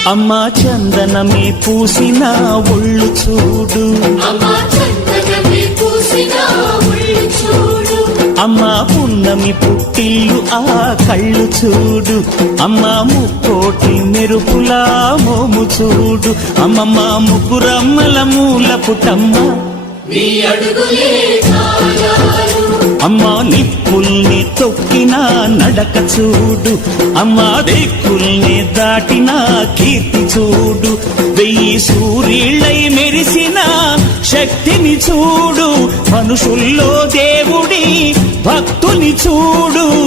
అమ్మా చందనమే పూసిన ఒళ్ళు చూడు, అమ్మా పున్నమి పుట్టిల్లు ఆ కళ్ళు చూడు, అమ్మా ముక్కోటి మెరుపులా మోము చూడు, అమ్మమ్మ ముగ్గురమ్మల మూల పుటమ్మ అమ్మా నిప్పుల్ని తొక్కిన నడక చూడు, అమ్మా దిక్కుల్ని దాటిన కీర్తి చూడు, 1000 సూర్యుళ్ళై మెరిసిన శక్తిని చూడు, మనుషుల్లో దేవుడి భక్తుని చూడు.